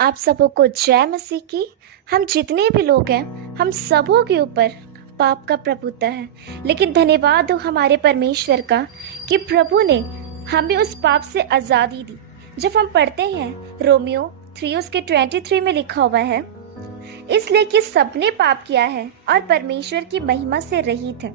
आप सबों को जय मसीह की। हम जितने भी लोग हैं, हम सबों के ऊपर पाप का प्रभुत्व है। लेकिन धन्यवाद हो हमारे परमेश्वर का कि प्रभु ने हमें उस पाप से आज़ादी दी। जब हम पढ़ते हैं रोमियो 3 उसके 23 में लिखा हुआ है, इसलिए कि सबने पाप किया है और परमेश्वर की महिमा से रहित है।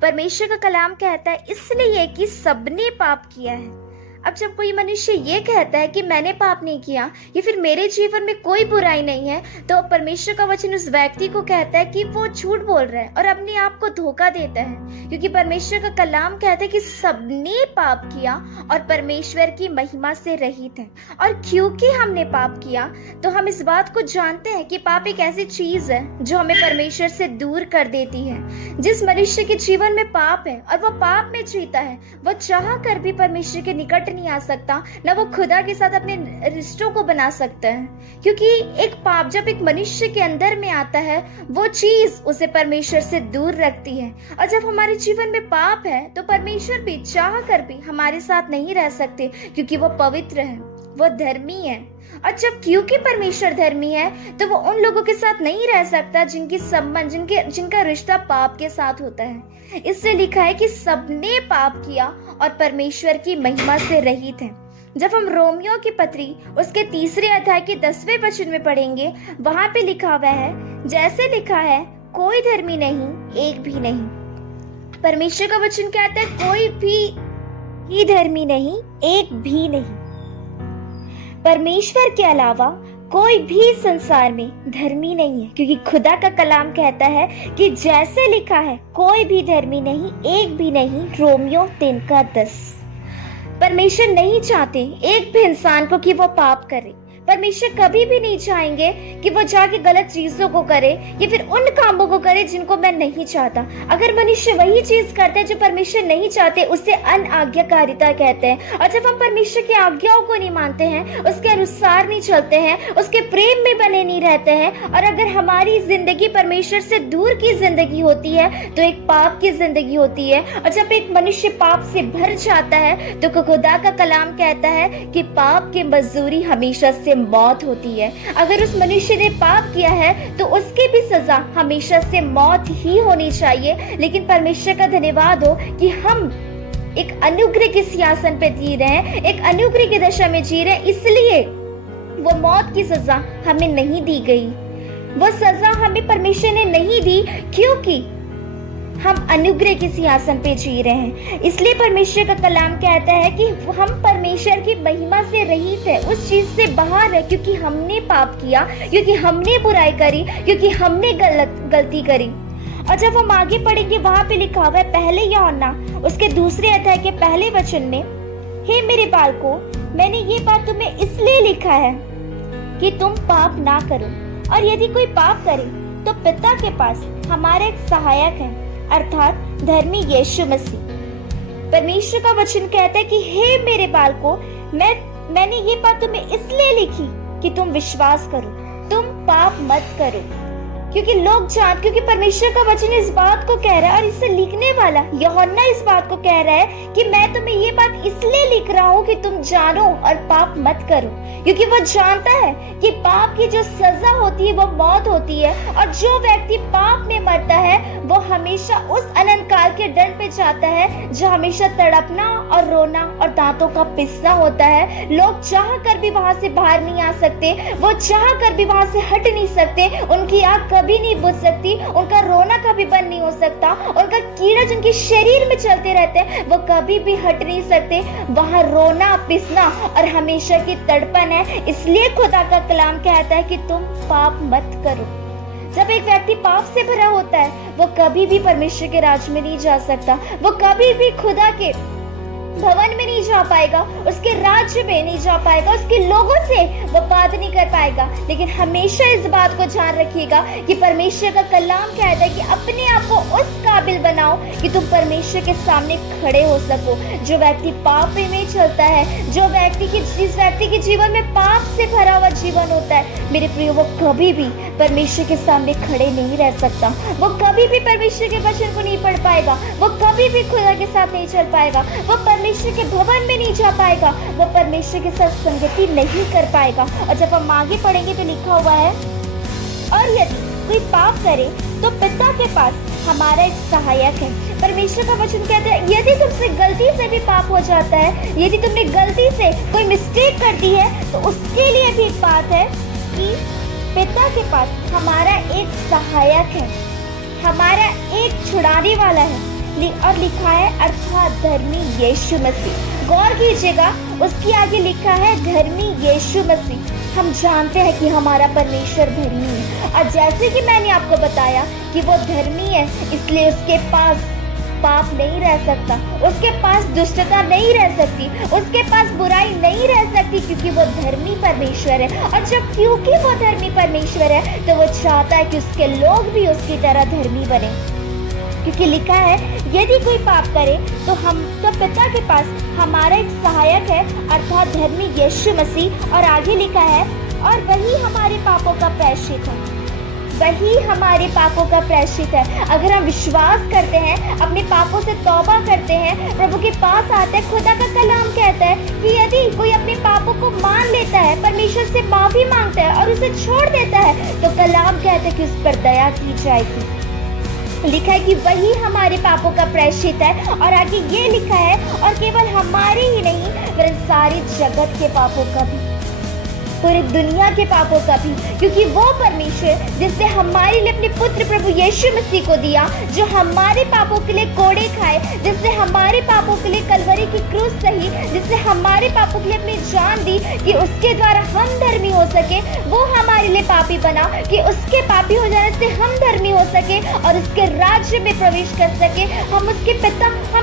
परमेश्वर का कलाम कहता है इसलिए कि सबने पाप किया है। अब जब कोई मनुष्य ये कहता है कि मैंने पाप नहीं किया या फिर मेरे जीवन में कोई बुराई नहीं है, तो परमेश्वर का वचन उस व्यक्ति को कहता है कि वो झूठ बोल रहा है और अपने आप को धोखा देता है। क्योंकि परमेश्वर का कलाम कहता है कि सबने पाप किया और परमेश्वर की महिमा से रहित है। और क्योंकि हमने पाप किया तो हम इस बात को जानते हैं कि पाप एक ऐसी चीज है जो हमें परमेश्वर से दूर कर देती है। जिस मनुष्य के जीवन में पाप है और वो पाप में जीता है, वो चाह कर भी परमेश्वर के निकट नहीं आ सकता, ना वो खुदा के साथ अपने रिश्तों को बना सकता है। क्योंकि एक पाप जब एक मनुष्य के अंदर में आता है, वो चीज उसे परमेश्वर से दूर रखती है। और जब हमारे जीवन में पाप है तो परमेश्वर भी चाह कर भी हमारे साथ नहीं रह सकते, क्योंकि वो पवित्र है, वो धर्मी है। और जब क्योंकि परमेश्वर धर्मी है तो वो उन लोगों के साथ नहीं रह सकता जिनकी संबंध जिनका रिश्ता पाप के साथ होता है। इसलिए लिखा है कि सबने पाप किया और परमेश्वर की महिमा से रहित है। जब हम रोमियो की पत्री उसके 3 अध्याय के 10वें वचन में पढ़ेंगे, वहां पे लिखा हुआ है, जैसे लिखा है कोई धर्मी नहीं, एक भी नहीं। परमेश्वर का वचन कहता है कोई भी ही धर्मी नहीं, एक भी नहीं। परमेश्वर के अलावा कोई भी संसार में धर्मी नहीं है, क्योंकि खुदा का कलाम कहता है कि जैसे लिखा है कोई भी धर्मी नहीं, एक भी नहीं। रोमियो 3:10। परमेश्वर नहीं चाहते एक भी इंसान को कि वो पाप करे। परमेश्वर कभी भी नहीं चाहेंगे कि वो जाके गलत चीजों को करे या फिर उन कामों को करे जिनको मैं नहीं चाहता। अगर मनुष्य वही चीज करते हैं जो परमेश्वर नहीं चाहते, उसे अनाज्ञाकारिता कहते हैं। और जब हम परमेश्वर की आज्ञाओं को नहीं मानते हैं, उसके अनुसार नहीं चलते हैं, उसके प्रेम में बने नहीं रहते हैं, और अगर हमारी जिंदगी परमेश्वर से दूर की जिंदगी होती है तो एक पाप की जिंदगी होती है। और जब एक मनुष्य पाप से भर जाता है तो खुदा का कलाम कहता है कि पाप की मजदूरी हमेशा से मौत होती है। अगर उस मनुष्य ने पाप किया है तो उसकी भी सजा हमेशा से मौत ही होनी चाहिए। लेकिन परमेश्वर का धन्यवाद हो कि हम एक अनुग्रह के सिंहासन पे जी रहे हैं, एक अनुग्रह की दशा में जी रहे हैं, इसलिए वो मौत की सजा हमें नहीं दी गई। वो सजा हमें परमेश्वर ने नहीं दी क्योंकि हम अनुग्रह के सिंहासन पे जी रहे हैं। इसलिए परमेश्वर का कलाम कहता है कि हम परमेश्वर की महिमा से रहित है, उस चीज से बाहर है, क्योंकि हमने पाप किया, क्योंकि हमने बुराई करी, क्योंकि हमने गलती करी। और जब हम आगे पढ़ेंगे, वहां पे लिखा हुआ है पहले यूहन्ना उसके 2 अध्याय के पहले वचन में, हे मेरे बालकों, मैंने ये बात तुम्हें इसलिए लिखा है कि तुम पाप ना करो। और यदि कोई पाप करे तो पिता के पास हमारा एक सहायक है, अर्थात धर्मी यीशु मसीह। परमेश्वर का वचन कहता है कि हे मेरे बालकों, मैंने ये बात तुम्हें इसलिए लिखी कि तुम विश्वास करो, तुम पाप मत करो। क्योंकि परमेश्वर का वचन इस बात को कह रहा है, और इसे लिखने वाला यूहन्ना इस बात को कह रहा है कि मैं तुम्हें ये बात इसलिए लिख रहा हूँ कि तुम जानो और पाप मत करो। क्योंकि वो जानता है कि पाप की जो सजा होती है वो मौत होती है, और जो व्यक्ति पाप में मरता है वो हमेशा उस अनंत काल के दंड पे जाता है, जो हमेशा तड़पना और रोना और दांतों का पिसना होता है। लोग चाह कर भी वहां से बाहर नहीं आ सकते, वो चाह कर भी वहां से हट नहीं सकते, उनकी आंख कभी नहीं बुझ सकती, उनका रोना कभी बंद नहीं हो सकता, उनका कीड़ा जिनके शरीर में चलते रहते हैं वो कभी भी हट नहीं सकते। वहां रोना पिसना और हमेशा की तड़पन है। इसलिए खुदा का कलाम कहता है कि तुम पाप मत करो। जब एक व्यक्ति पाप से भरा होता है, वो कभी भी परमेश्वर के राज में नहीं जा सकता, वो कभी भी खुदा के भवन में नहीं जा पाएगा, उसके राज्य में नहीं जा पाएगा, उसके लोगों से वो बात नहीं कर पाएगा। लेकिन हमेशा इस बात को ध्यान रखिएगा कि परमेश्वर का कलाम कहता है कि अपने आप को उस काबिल बनाओ कि तुम परमेश्वर के सामने खड़े हो सको। जो व्यक्ति पाप में चलता है, जिस व्यक्ति के जीवन में पाप से भरा हुआ जीवन होता है, मेरे प्रियो, वो कभी भी परमेश्वर के सामने खड़े नहीं रह सकता। वो कभी भी परमेश्वर के वचन को नहीं पढ़ पाएगा, वो कभी भी खुदा के साथ नहीं चल पाएगा, वो परमेश्वर के भवन में नहीं जा पाएगा, वो परमेश्वर के साथ संगति नहीं कर पाएगा। और जब हम आगे पढ़ेंगे तो लिखा हुआ है, और यदि कोई पाप करे तो पिता के पास हमारा एक सहायक है। परमेश्वर का वचन कहता है यदि तुमसे गलती से भी पाप हो जाता है, यदि तुमने गलती से कोई मिस्टेक कर दी है, तो उसके लिए भी एक बात है कि पिता के पास हमारा एक सहायक है, हमारा एक छुड़ाने वाला है। और लिखा है अर्थात धर्मी यीशु मसीह। गौर कीजिएगा, उसके आगे लिखा है धर्मी यीशु मसीह। हम जानते हैं कि हमारा परमेश्वर धर्मी है, और जैसे कि मैंने आपको बताया कि वो धर्मी है, इसलिए उसके पास पाप नहीं रह सकता, उसके पास दुष्टता नहीं रह सकती, उसके पास बुराई नहीं रह सकती, क्योंकि वो धर्मी परमेश्वर है। और जब क्योंकि वो धर्मी परमेश्वर है तो वो चाहता है कि उसके लोग भी उसकी तरह धर्मी बने, क्योंकि लिखा है यदि कोई पाप करे तो पिता के पास हमारा एक सहायक है, अर्थात धर्मी यीशु मसीह। और आगे लिखा है और वही हमारे पापों का प्रायश्चित है, वही हमारे पापों का प्रायश्चित है। अगर हम विश्वास करते हैं, अपने पापों से तौबा करते हैं, प्रभु के पास आते हैं, खुदा का कलाम कहता है कि यदि कोई अपने पापों को मान लेता है, परमेश्वर से माफी मांगता है और उसे छोड़ देता है, तो कलाम कहता है कि उस पर दया की जाएगी। लिखा है कि वही हमारे पापों का प्रायश्चित है। और आगे ये लिखा है और केवल हमारे ही नहीं वरन सारी जगत के पापों का भी, पूरी दुनिया के पापों का भी, क्योंकि वो परमेश्वर जिसने हमारे लिए अपने पुत्र प्रभु यीशु मसीह को दिया, जो हमारे पापों के लिए कोड़े खाए, जिसने हमारे पापों के लिए कलवरी की क्रूस सही, जिसने हमारे पापों के लिए अपनी जान दी कि उसके द्वारा हम धर्मी हो सके, वो हमारे लिए पापी बना कि उसके पापी हो जाने से हम धर्मी हो सके और उसके राज्य में प्रवेश कर सके, हम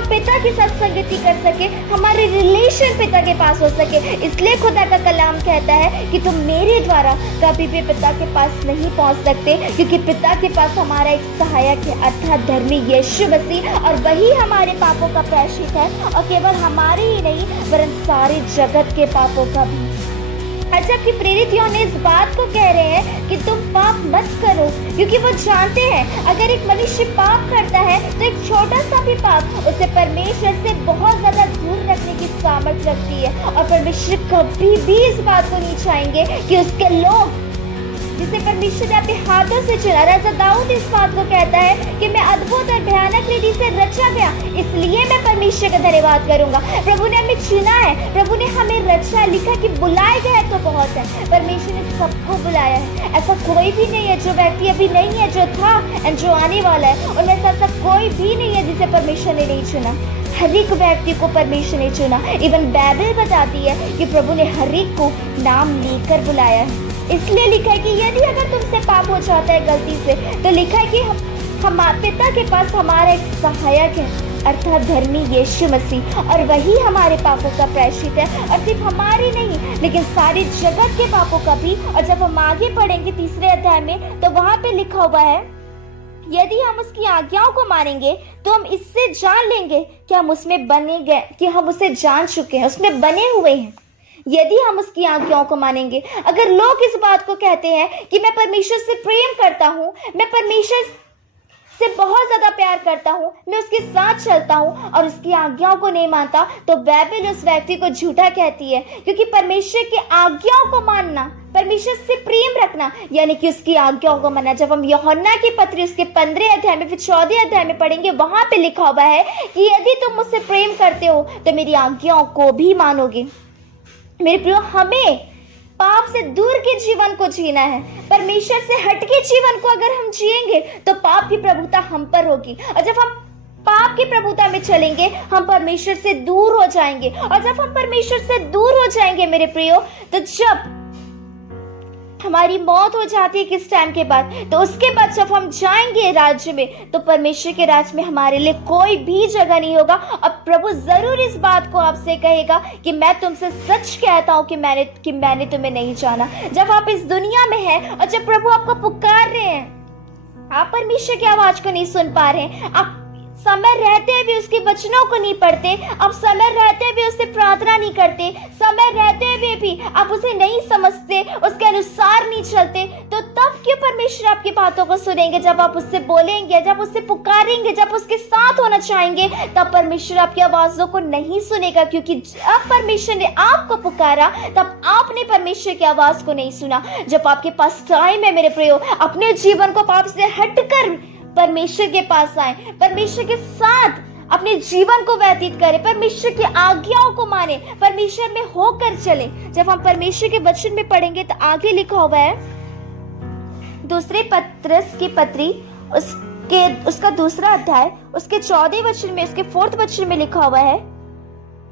पिता के साथ संगति कर सके, हमारे रिलेशन पिता के पास हो सके। इसलिए खुदा का कलाम कहता है कि तुम मेरे द्वारा कभी भी पिता के पास नहीं पहुंच सकते, क्योंकि पिता के पास हमारा एक सहायक है, अर्थात धर्मी यीशु मसीह, और वही हमारे पापों का प्रायश्चित है, और केवल हमारे ही नहीं वरन सारे जगत के पापों का भी। अच्छा, कि प्रेरित यूहन्ना इस बात को कह रहे हैं कि तुम पाप मत करो, क्योंकि वो जानते हैं अगर एक मनुष्य पाप करता है तो एक छोटा सा भी पाप उसे परमेश्वर से बहुत ज्यादा दूर रखने की सामर्थ्य रखती है। और परमेश्वर कभी भी इस बात को नहीं चाहेंगे कि उसके लोग जिसे परमेश्वर ने अपने हाथों से चुना, राजा दाऊद इस बात को कहता है कि मैं अद्भुत और भयानक रीति से रचा गया, इसलिए मैं परमेश्वर का धन्यवाद करूंगा। प्रभु ने हमें चुना है, प्रभु ने हमें रचा, लिखा कि बुलाए गए तो बहुत है, परमेश्वर ने सबको बुलाया है। ऐसा कोई भी नहीं है जो व्यक्ति अभी नहीं है, जो था और जो आने वाला है, उनमें ऐसा कोई भी नहीं है जिसे परमेश्वर ने नहीं चुना। हर एक व्यक्ति को परमेश्वर ने चुना। इवन बाइबल बताती है कि प्रभु ने हर एक को नाम लेकर बुलाया है। इसलिए लिखा है कि यदि अगर तुमसे पाप हो जाता है गलती से, तो लिखा है कि हम पिता के पास हमारा एक सहायक है, अर्थात धर्मी यीशु मसीह, और वही हमारे पापों का प्रायश्चित है, और सिर्फ हमारे नहीं लेकिन सारी जगत के पापों का भी। और जब हम आगे पढ़ेंगे 3 अध्याय में, तो वहां पे लिखा हुआ है यदि हम उसकी आज्ञाओं को मानेंगे तो हम इससे जान लेंगे कि हम उसमें बने गए, कि हम उसे जान चुके हैं, उसमें बने हुए हैं। यदि हम उसकी आज्ञाओं को मानेंगे। अगर लोग इस बात को कहते हैं कि मैं परमेश्वर से प्रेम करता हूँ, मैं परमेश्वर से बहुत ज्यादा प्यार करता हूँ, मैं उसके साथ चलता हूँ और उसकी आज्ञाओं को नहीं मानता, तो बाइबल उस व्यक्ति को झूठा कहती है। क्योंकि परमेश्वर की आज्ञाओं को मानना, परमेश्वर से प्रेम रखना, यानी कि उसकी आज्ञाओं को मानना। जब हम यूहन्ना की पत्री उसके 15 अध्याय में फिर 14 अध्याय में पढ़ेंगे, वहां पे लिखा हुआ है कि यदि तुम मुझसे प्रेम करते हो तो मेरी आज्ञाओं को भी मानोगे। मेरे प्रियो, हमें पाप से दूर के जीवन को जीना है। परमेश्वर से हटके जीवन को अगर हम जिएंगे तो पाप की प्रभुता हम पर होगी, और जब हम पाप की प्रभुता में चलेंगे हम परमेश्वर से दूर हो जाएंगे। और जब हम परमेश्वर से दूर हो जाएंगे मेरे प्रियो, तो जब हमारी मौत हो जाती है किस टाइम के बाद, तो उसके बाद जब हम जाएंगे राज्य में, तो परमेश्वर के राज्य में हमारे लिए कोई भी जगह नहीं होगा। और प्रभु जरूर इस बात को आपसे कहेगा कि मैं तुमसे सच कहता हूं कि मैंने तुम्हें नहीं जाना। जब आप इस दुनिया में हैं और जब प्रभु आपको पुकार रहे हैं, आप परमेश्वर की आवाज को नहीं सुन पा रहे हैं, आप समय रहते भी उसके वचनों को नहीं पढ़ते, आप समय रहते भी उससे प्रार्थना नहीं करते, समय रहते हुए भी आप उसे नहीं समझते, उसके अनुसार नहीं चलते, तो तब क्यों परमेश्वर आपकी बातों को सुनेंगे? जब आप उससे बोलेंगे, जब उससे पुकारेंगे, जब उसके साथ होना चाहेंगे, तब परमेश्वर आपकी आवाजों को नहीं सुनेगा, क्योंकि जब परमेश्वर ने आपको पुकारा तब आपने परमेश्वर की आवाज को नहीं सुना। जब आपके पास टाइम है मेरे प्रियो, अपने जीवन को पाप से हटकर परमेश्वर के पास आए, परमेश्वर के साथ अपने जीवन को व्यतीत करें, परमेश्वर की आज्ञाओं को माने, परमेश्वर में होकर चले। जब हम परमेश्वर के वचन में पढ़ेंगे तो आगे लिखा हुआ है, दूसरे पत्रस की पत्री उसका दूसरा अध्याय उसके 14 वचन में, उसके 4 वचन में लिखा हुआ है,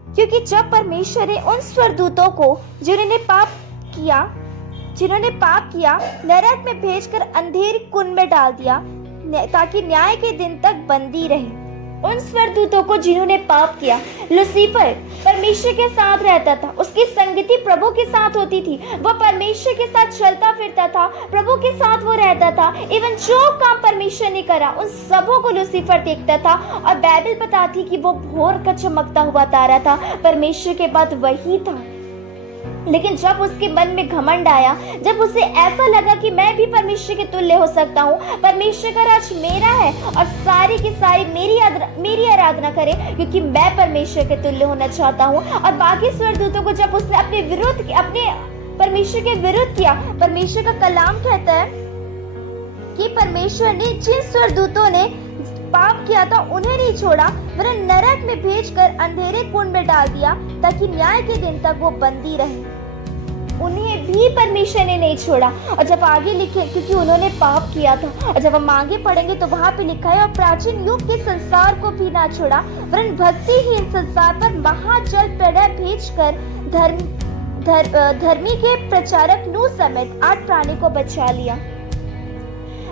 क्योंकि जब परमेश्वर ने उन स्वर्गदूतों को जिन्होंने पाप किया नरक में भेजकर अंधेरी कुंड में डाल दिया ताकि न्याय के दिन तक बंदी रहे। उन स्वर्गदूतों को जिन्होंने पाप किया, लूसीफर परमेश्वर के साथ रहता था, उसकी संगति प्रभु के साथ होती थी, वो परमेश्वर के साथ चलता फिरता था, प्रभु के साथ वो रहता था। इवन जो काम परमेश्वर ने करा उन सबों को लूसीफर देखता था, और बाइबल बताती कि वो भोर का चमकता हुआ तारा था, परमेश्वर के बाद वही था। लेकिन जब उसके मन में घमंड आया, जब उसे ऐसा लगा कि मैं भी परमेश्वर के तुल्य हो सकता हूँ, परमेश्वर का राज मेरा है और सारी की सारी मेरी आराधना करे, क्योंकि मैं परमेश्वर के तुल्य होना चाहता हूँ। और बाकी स्वर्गदूतों को जब उसने अपने परमेश्वर के विरुद्ध किया, परमेश्वर का कलाम कहता है कि परमेश्वर ने जिन स्वर्गदूतों ने पाप किया था उन्हें नहीं छोड़ा, वरन नरक में भेजकर अंधेरे कुंड में डाल दिया ताकि न्याय के दिन तक वो बंदी रहे। उन्हें भी परमेश्वर ने नहीं छोड़ा। और जब आगे लिखे, क्योंकि उन्होंने पाप किया था, और जब हम आगे पढ़ेंगे तो वहां पे लिखा है, और प्राचीन युग के संसार को भी ना छोड़ा, वरन भक्तिहीन संसार पर महाजल प्रलय भेजकर धर्मी के प्रचारक नूह समेत 8 प्राणी को बचा लिया।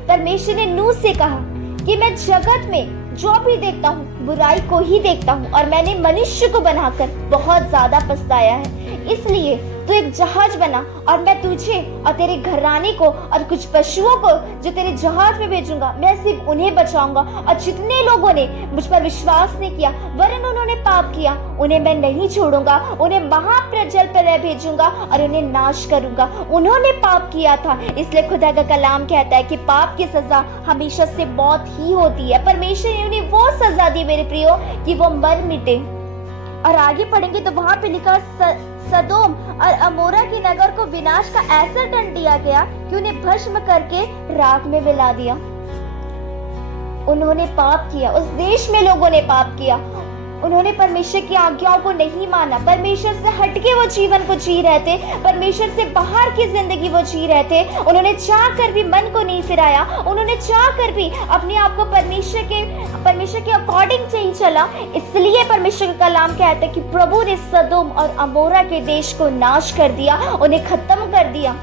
परमेश्वर ने नूह से कहा कि मैं जगत में जो भी देखता हूँ बुराई को ही देखता हूँ, और मैंने मनुष्य को बनाकर बहुत ज्यादा पछताया है। इसलिए तू एक जहाज बना, और मैं तुझे और तेरे घराने को और कुछ पशुओं को जो तेरे जहाज में भेजूंगा, मैं सिर्फ उन्हें बचाऊंगा। और जितने लोगों ने मुझ पर विश्वास नहीं किया वरन उन्होंने पाप किया, उन्हें मैं नहीं छोड़ूंगा, उन्हें महाप्रजल प्रलय भेजूंगा और उन्हें नाश करूंगा। उन्होंने पाप किया था, इसलिए खुदा का कलाम कहता है कि पाप की सजा हमेशा से मौत ही होती है। परमेश्वर ने उन्हें वो सजा दी मेरे प्रियो कि वो मर मिटे। और आगे पढ़ेंगे तो वहां पे लिखा, सदोम और अमोरा के नगर को विनाश का ऐसा दंड दिया गया कि उन्हें भस्म करके राख में मिला दिया। उन्होंने पाप किया, उस देश में लोगों ने पाप किया, उन्होंने परमेश्वर की आज्ञाओं को नहीं माना, परमेश्वर से हटके वो जीवन को जी रहे थे, परमेश्वर से बाहर की जिंदगी वो जी रहे थे। उन्होंने चाह कर भी मन को नहीं फिराया, उन्होंने चाह कर भी अपने आप को परमेश्वर के अकॉर्डिंग नहीं चला। इसलिए परमेश्वर का कलाम कहता है कि प्रभु ने सदोम और अमोरा के देश को नाश कर दिया, उन्हें खत्म कर दिया।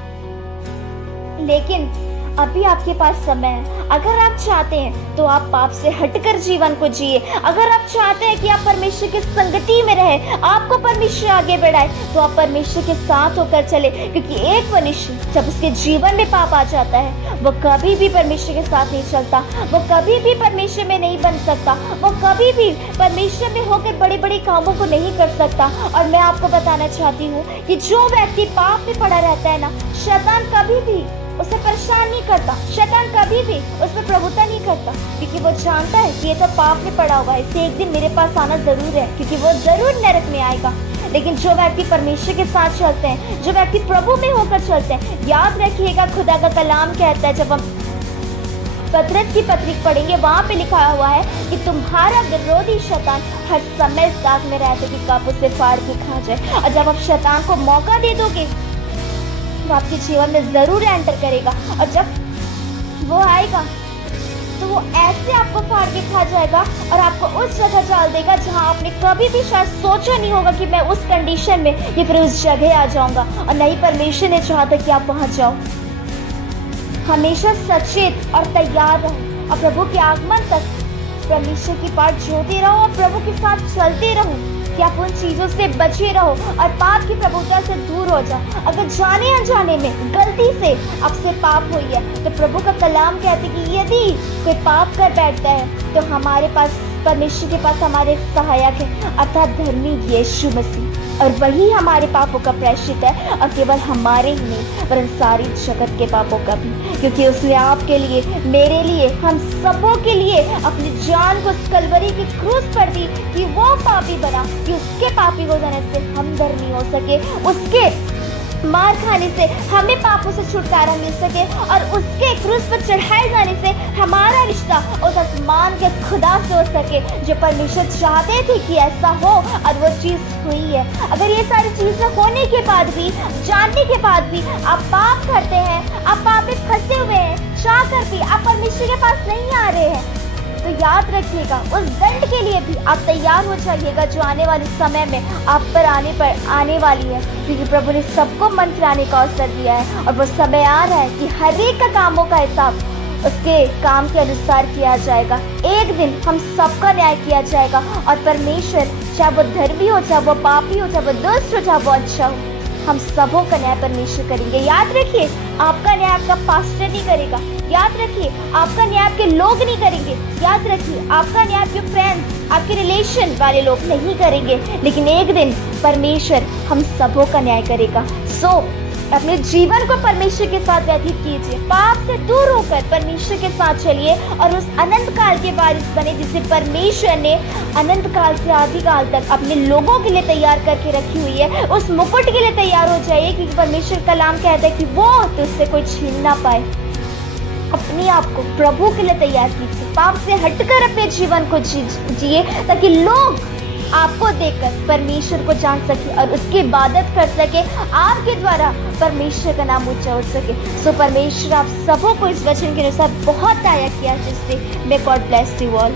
लेकिन अभी आपके पास समय है, अगर आप चाहते हैं तो आप पाप से हटकर जीवन को जिए। अगर आप चाहते हैं कि आप परमेश्वर की संगति में रहे, आपको परमेश्वर आगे बढ़ाए, तो आप परमेश्वर के साथ होकर चले। क्योंकि एक मनुष्य जब उसके जीवन में पाप आ जाता है, वो कभी भी परमेश्वर के साथ नहीं चलता, वो कभी भी परमेश्वर में नहीं बन सकता, वो कभी भी परमेश्वर में होकर बड़े बड़े कामों को नहीं कर सकता। और मैं आपको बताना चाहती हूँ कि जो व्यक्ति पाप में पड़ा रहता है ना, शैतान कभी भी उसे परेशान नहीं करता, शैतान कभी भी उस पर प्रभुता नहीं करता, क्योंकि वो जानता है कि ये तो पाप में पड़ा हुआ है, इसे एक दिन मेरे पास आना जरूर है, क्योंकि वो जरूर नरक में आएगा। लेकिन जो व्यक्ति परमेश्वर के साथ चलते हैं, जो व्यक्ति प्रभु में होकर चलते हैं, याद रखिएगा खुदा का कलाम कहता है, जब हम पतरस की पत्री पढ़ेंगे वहां पे लिखा हुआ है कि तुम्हारा विरोधी शैतान हर समय इस दाग में रहता है कि कब उसे फाड़ के खा जाए। और जब आप शैतान को मौका दे दोगे वो आपके जीवन में जरूर एंटर करेगा, और जब वो आएगा तो वो ऐसे आपको फाड़ के खा जाएगा और आपको उस जगह डाल देगा जहां आपने कभी भी शायद सोचा नहीं होगा कि मैं उस कंडीशन में या फिर उस जगह आ जाऊंगा। और नहीं, परमेश्वर ने चाहा था कि आप वहां जाओ। हमेशा सचेत और तैयार रहो, और प्रभु के आगमन तक परमेश्वर की बात जोते रहो और प्रभु के साथ चलते रहो, कि आप उन चीजों से बचे रहो और पाप की प्रभुता से दूर हो जाओ। अगर जाने अनजाने में गलती से आपसे पाप हुई है, तो प्रभु का कलाम कहते कि यदि कोई पाप कर बैठता है तो हमारे पास परमेश्वर के पास हमारे सहायक है, अर्थात धर्मी यीशु मसीह, और वही हमारे पापों का प्रायश्चित है, और केवल हमारे ही नहीं वरन सारी जगत के पापों का भी, क्योंकि उसने आपके लिए, मेरे लिए, हम सबों के लिए अपनी जान को उस कलवरी की क्रूस पर दी कि वो पापी बना, कि उसके पापी हो जाने से हम धर्मी हो सके, उसके मार खाने से हमें पापों से छुटकारा मिल सके, और उसके क्रूस पर चढ़ाए जाने से हमारा रिश्ता उस आसमान के खुदा से हो सके, जो परमेश्वर चाहते थे कि ऐसा हो, और वो चीज हुई है। अगर ये सारी चीजें होने के बाद भी, जानने के बाद भी आप पाप करते हैं, आप पाप में फंसे हुए हैं, चाह कर भी आप परमेश्वर के पास नहीं आ रहे हैं, तो याद रखिएगा उस दंड के लिए भी आप तैयार हो जाइएगा, जो आने वाले समय में आप पर आने वाली है, क्योंकि प्रभु ने सबको मन फिराने का अवसर दिया है, और वो समय आ रहा है कि हर एक का कामों का हिसाब उसके काम के अनुसार किया जाएगा। एक दिन हम सबका न्याय किया जाएगा, और परमेश्वर, चाहे वो धर्मी हो, चाहे वो पापी हो, चाहे वो दुष्ट हो, चाहे वो अच्छा हो, हम सबों का न्याय परमेश्वर करेंगे। याद रखिए, आपका न्याय आपका पास्टर नहीं करेगा, याद रखिए आपका न्याय आपके लोग नहीं करेंगे, याद रखिए आपका न्याय आपके फ्रेंड्स, आपके रिलेशन वाले लोग नहीं करेंगे, लेकिन एक दिन परमेश्वर हम सबों का न्याय करेगा। अपने जीवन को परमेश्वर के साथ व्यतीत कीजिए, पाप से दूर होकर परमेश्वर के साथ चलिए, और उस अनंत काल के वारिस बने जिसे परमेश्वर ने अनंत काल से आदि काल तक अपने लोगों के लिए तैयार करके रखी हुई है। उस मुकुट के लिए तैयार हो जाइए, क्योंकि परमेश्वर का कलाम कहता है कि वो तुझसे कोई छीन ना पाए। अपने आप को प्रभु के लिए तैयार कीजिए, पाप से हटकर अपने जीवन को जिए, ताकि लोग आपको देखकर परमेश्वर को जान सके और उसकी इबादत कर सके, आपके द्वारा परमेश्वर का नाम ऊंचा हो सके। परमेश्वर आप सबों को इस वचन के अनुसार बहुत दया किया, जिससे may God bless you all.